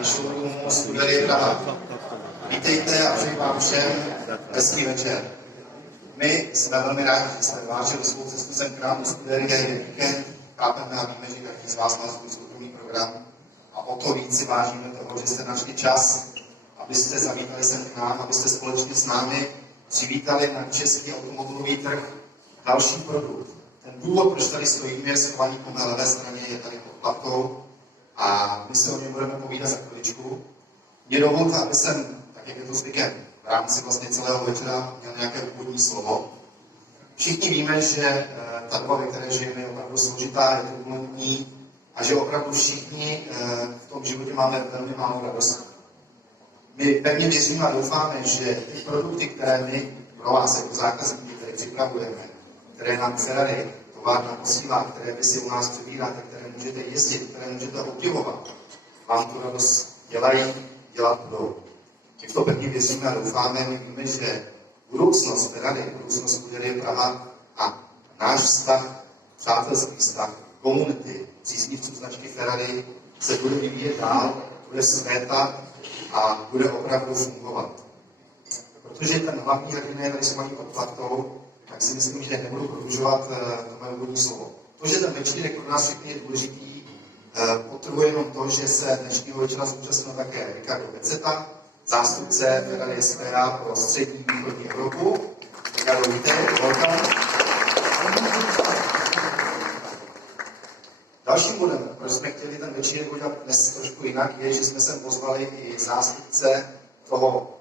showroomu Studerie Praha. Vítejte a přeji vám všem hezký večer. My jsme velmi rádi, že jsme vážili svou cestu sem k nám do Studerie, je víkend, chápeme a víme, že každý z vás má svůj soukromý program. A o to víc si vážíme toho, že jste našli čas, abyste zavítali sem k nám, abyste společně s námi přivítali na český automobilový trh další produkt. Ten důvod, proč tady stojíme, je schovaný po mé levé straně, je tady pod platkou a my se o něm budeme povídat za chviličku. Mě dovolte, aby jsem, tak jak je to zvykem, v rámci vlastně celého večera měl nějaké úvodní slovo. Všichni víme, že ta doba, ve které žijeme, je opravdu složitá, je turbulentní a že opravdu všichni v tom životě máme velmi málo radosti. My pevně věříme a doufáme, že ty produkty, které my pro vás jako zákazníky, které připravujeme, které nám Ferrari, továrna posílá, které vy si u nás přebíráte, které můžete jezdit, které můžete obdivovat, vám tu radost dělají, dělat budou. My v to pevně věříme a doufáme, my víme, že budoucnost Ferrari, budoucnost Studerie Praha a náš vztah, přátelský vztah, komunity, příznivců značky Ferrari se bude vyvíjet dál, bude vzkvétat a bude opravdu fungovat. Protože ten hlavní hrdina je tady schovaný pod platkou, tak si myslím, že nebudu prodlužovat to moje úvodní slovo. To, že ten večírek pro nás všechny je důležitý, podtrhuje jenom to, že se dnešního večera zúčastnil také Ricardo Peceta, zástupce Ferrari SPA pro střední východní Evropu. Ricardo, vítej, welcome. Dalším bodem, proč jsme chtěli ten večírek udělat dnes trošku jinak, je, že jsme sem pozvali i zástupce toho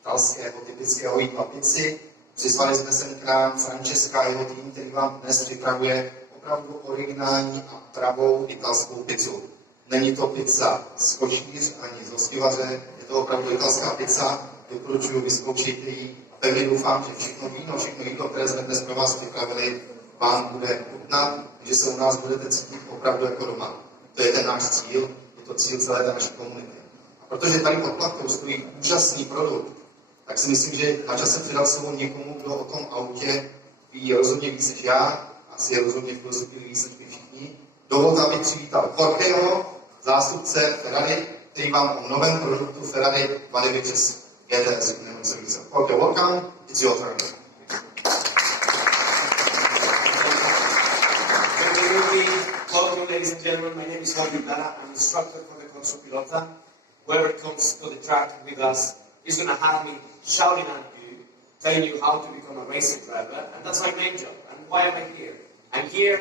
italského typického jídla papici. Přizvali jsme sem k nám Francesca a jeho tým, který vám dnes připravuje opravdu originální a pravou italskou pizzu. Není to pizza z košíř ani z hostivaře, je to opravdu italská pizza, doporučuji, vyzkoušejte ji. Pevně doufám, že všechno jídlo, které jsme dnes pro vás připravili, vám bude chutnat, že se u nás budete cítit opravdu jako doma. To je ten náš cíl, je to cíl celé té naší komunity. A protože tady pod platkou stojí úžasný produkt, tak si myslím, že na čase předat slovo někomu, kdo o tom autě ví rozhodně víc než já, asi je rozhodně filozofii víc než všichni. Dovolte, abych přivítal Jorgeho, zástupce Ferrari, který vám o novém produktu Ferrari Valivičes GTS service. Jorge, welcome, it's your turn. Welcome, ladies and gentlemen. My name is Jorge. I'm instructor for the Corso Pilota. Whoever comes to the track with us is going to have me shouting at you, telling you how to become a racing driver, and that's my main job. And why am I here? I'm here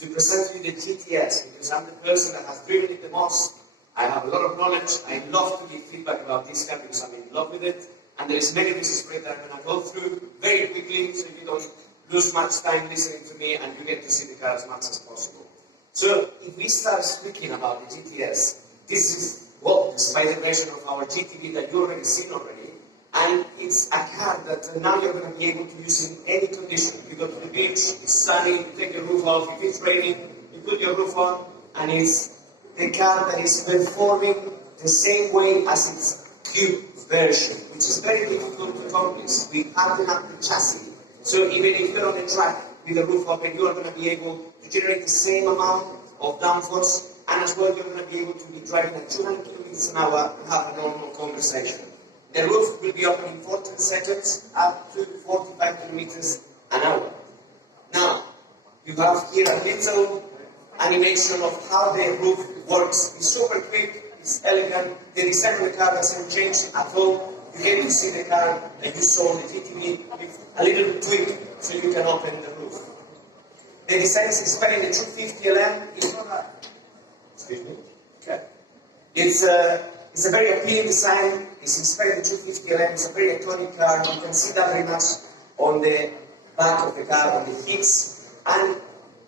to present you the GTS because I'm the person that has driven it the most. I have a lot of knowledge. I love to give feedback about this car because I'm in love with it, and there is many business spread that I'm going to go through very quickly so you don't lose much time listening to me and you get to see the car as much as possible. So if we start speaking about the GTS, this is the spider version of our GTV that you already seen already, and it's a car that now you're going to be able to use in any condition. You go to the beach, it's sunny, you take your roof off, if it's raining, you put your roof on, and it's the car that is performing the same way as its cube version, which is very difficult to accomplish. We harden up the chassis, so even if you're on the track with the roof open, you are going to be able to generate the same amount of downforce, and as well you're going to be able to be driving at 200 kilometers an hour to have a normal conversation. The roof will be open in 14 seconds up to 45 kilometers an hour. Now, you have here a little animation of how the roof works. It's super quick, it's elegant, the design of the car doesn't change at all. You get to see the car that you saw on the GTV with a little tweak so you can open the roof. The design is inspired in the 250LM. Excuse me? Okay. It's a very appealing design. It's inspired in the 250LM. It's a very iconic car. You can see that very much on the back of the car, on the hips. And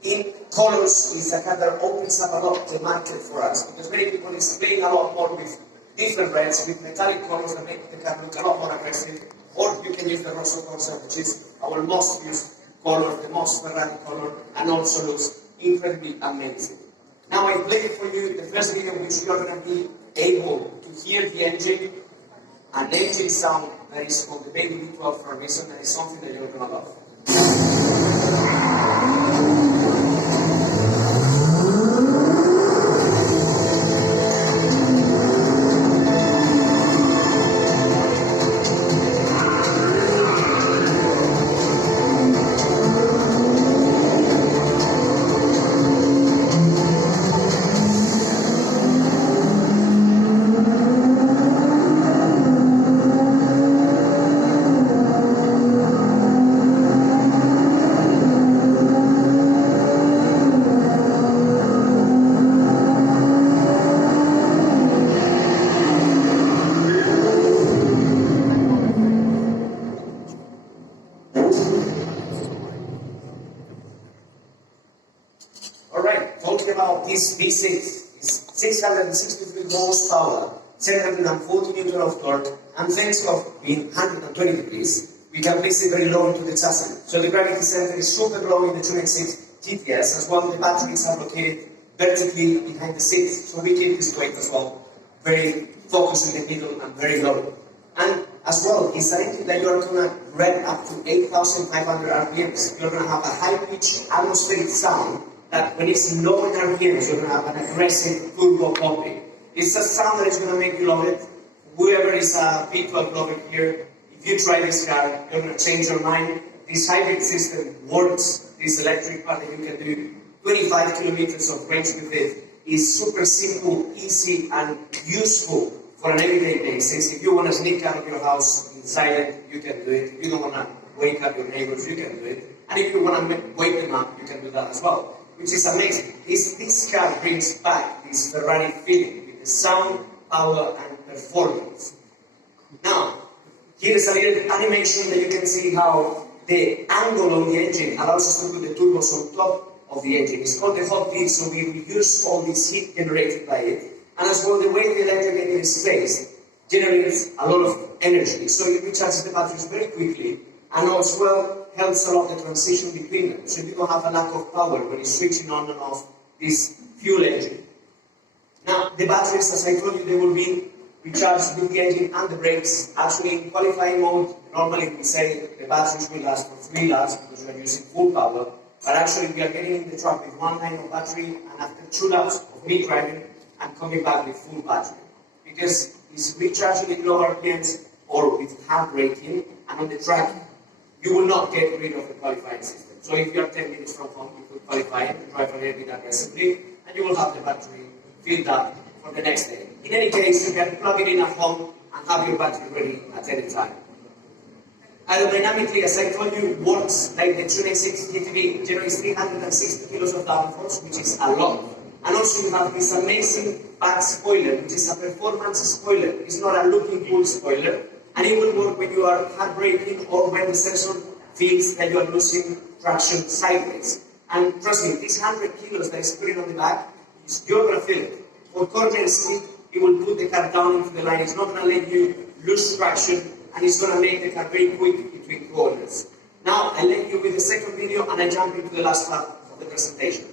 in colors, it's a car that opens up a lot the market for us because many people is playing a lot more with different brands, with metallic colors that make the car look a lot more aggressive. Or you can use the Rosso concept, which is our most used color, the most Ferrari color, and also looks incredibly amazing. Now I play for you the first video in which you are going to be able to hear the engine, an engine sound that is called the Baby V12 for a reason, and it's something that you're going to love. 663 horsepower, 740 newton of torque, and thanks to being 120 degrees, we can place it very low into the chassis. So the gravity center is super low in the 296 GTS, as well the batteries are located vertically behind the seats, so we keep this weight as well very focused in the middle and very low. And as well, it's an engine that you're going to rev up to 8,500 RPMs. You're going to have a high-pitched atmospheric sound that when it's low in RPMs, you're going to have an aggressive turbo pumping. It's a sound that is going to make you love it. Whoever is a V12 lover here, if you try this car, you're going to change your mind. This hybrid system works. This electric part that you can do 25 kilometers of range with it is super simple, easy, and useful for an everyday basis. If you want to sneak out of your house in silent, you can do it. If you don't want to wake up your neighbors, you can do it. And if you want to wake them up, you can do that as well, which is amazing. This car brings back this Ferrari feeling with the sound, power, and performance. Now, here is a little animation that you can see how the angle on the engine allows us to put the turbos on top of the engine. It's called the hot lead, so we reduce all this heat generated by it. And as well, the way the electric engine is placed generates a lot of energy, so it recharges the batteries very quickly, and as well helps a lot the transition between them, so you don't have a lack of power when you're switching on and off this fuel engine. Now, the batteries, as I told you, they will be recharged with the engine and the brakes. Actually, in qualifying mode, normally we say the batteries will last for 3 laps because we are using full power, but actually we are getting in the truck with 1 line of battery, and after 2 laps of me driving, I'm coming back with full battery, because it's recharging at low RPMs or with hand braking, and on the track, you will not get rid of the qualifying system. So if you are 10 minutes from home, you could qualify and drive a little bit aggressively, and you will have the battery filled up for the next day. In any case, you can plug it in at home and have your battery ready at any time. Aerodynamically, as I told you, works like the 296 GTB, generates 360 kilos of downforce, which is a lot. And also you have this amazing back spoiler, which is a performance spoiler. It's not a looking cool spoiler, and it will work when you are hard braking or when the sensor feels that you are losing traction sideways. And trust me, this 100 kilos that is putting on the back, you're going to feel it. For corner speed, it will put the car down into the line. It's not going to let you lose traction, and it's going to make the car very quick between corners. Now, I let you with the second video, and I jump into the last part of the presentation.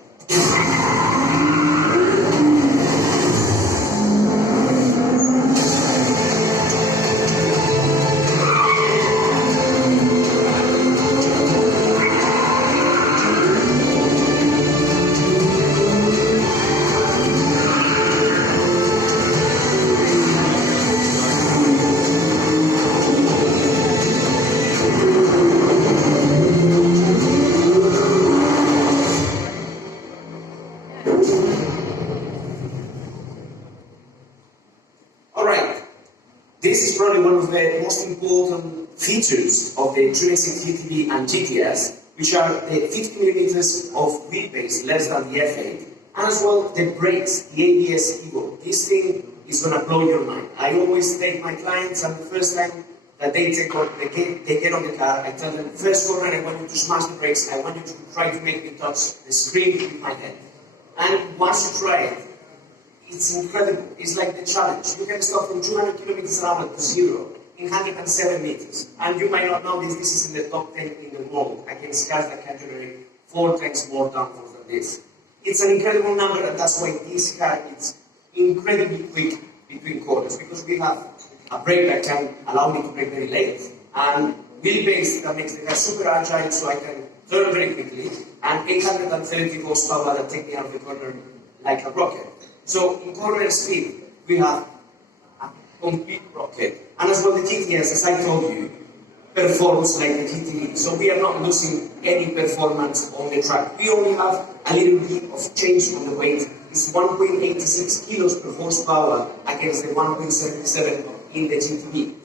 This is probably one of the most important features of the 296 GTB and GTS, which are the 50 millimeters of wheelbase less than the F8, and as well the brakes, the ABS Evo. This thing is going to blow your mind. I always take my clients, and the first time that they get on the car, I tell them, first corner, I want you to smash the brakes, I want you to try to make me touch the screen with my head. And once you try it, it's incredible. It's like the challenge. You can stop from 200 kilometers an hour to 0 in 107 meters. And you might not know this is in the top 10 in the world against cars that can generate 4 times more downforce than this. It's an incredible number, and that's why this car is incredibly quick between corners, because we have a brake that can allow me to brake very late, and wheelbase that makes the car super agile so I can turn very quickly, and 830 horsepower that take me out of the corner like a rocket. So in corner speed, we have a complete rocket. And as well, the GTS, as I told you, performs like the GTB. So we are not losing any performance on the track. We only have a little bit of change on the weight. It's 1.86 kilos per horsepower against the 1.77 in the GTB.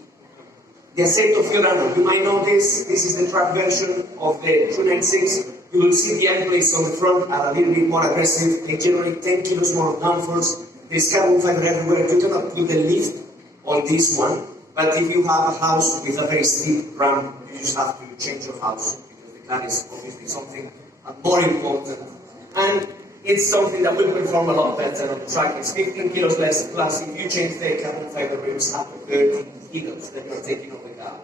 The Assetto Fiorano, you might know this. This is the track version of the 296. You will see the end plates on the front are a little bit more aggressive. They generate 10 kilos more of downforce. There's carbon fiber everywhere. You cannot put the lift on this one. But if you have a house with a very steep ramp, you just have to change your house, because the car is obviously something more important. And it's something that will perform a lot better on the track. It's 15 kilos less, plus if you change the carbon fiber rims up to 30 kilos that you're taking off the car.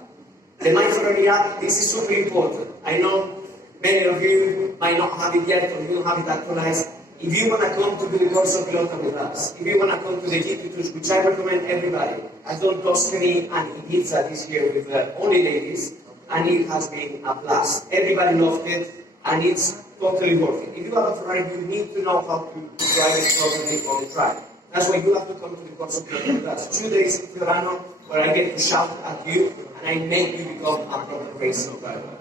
The My Ferrari app, this is super important. I know many of you might not have it yet or you don't have it actualized. If you want to come to do the Corso Pilota with us, if you want to come to the GT Tours, which I recommend everybody, I've done Tuscany and Ibiza this year with only ladies, and it has been a blast. Everybody loved it, and it's totally worth it. If you have a Ferrari, you need to know how to drive it properly on the track. That's why you have to come to the Corso Pilota with us. 2 days in Fiorano, where I get to shout at you, and I make you become a proper racing driver.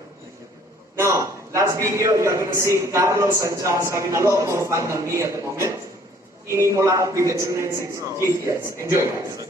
Now, last video, you're going to see Carlos and Charles having a lot more fun than me at the moment in Imola with the 296 GTS. Enjoy, guys.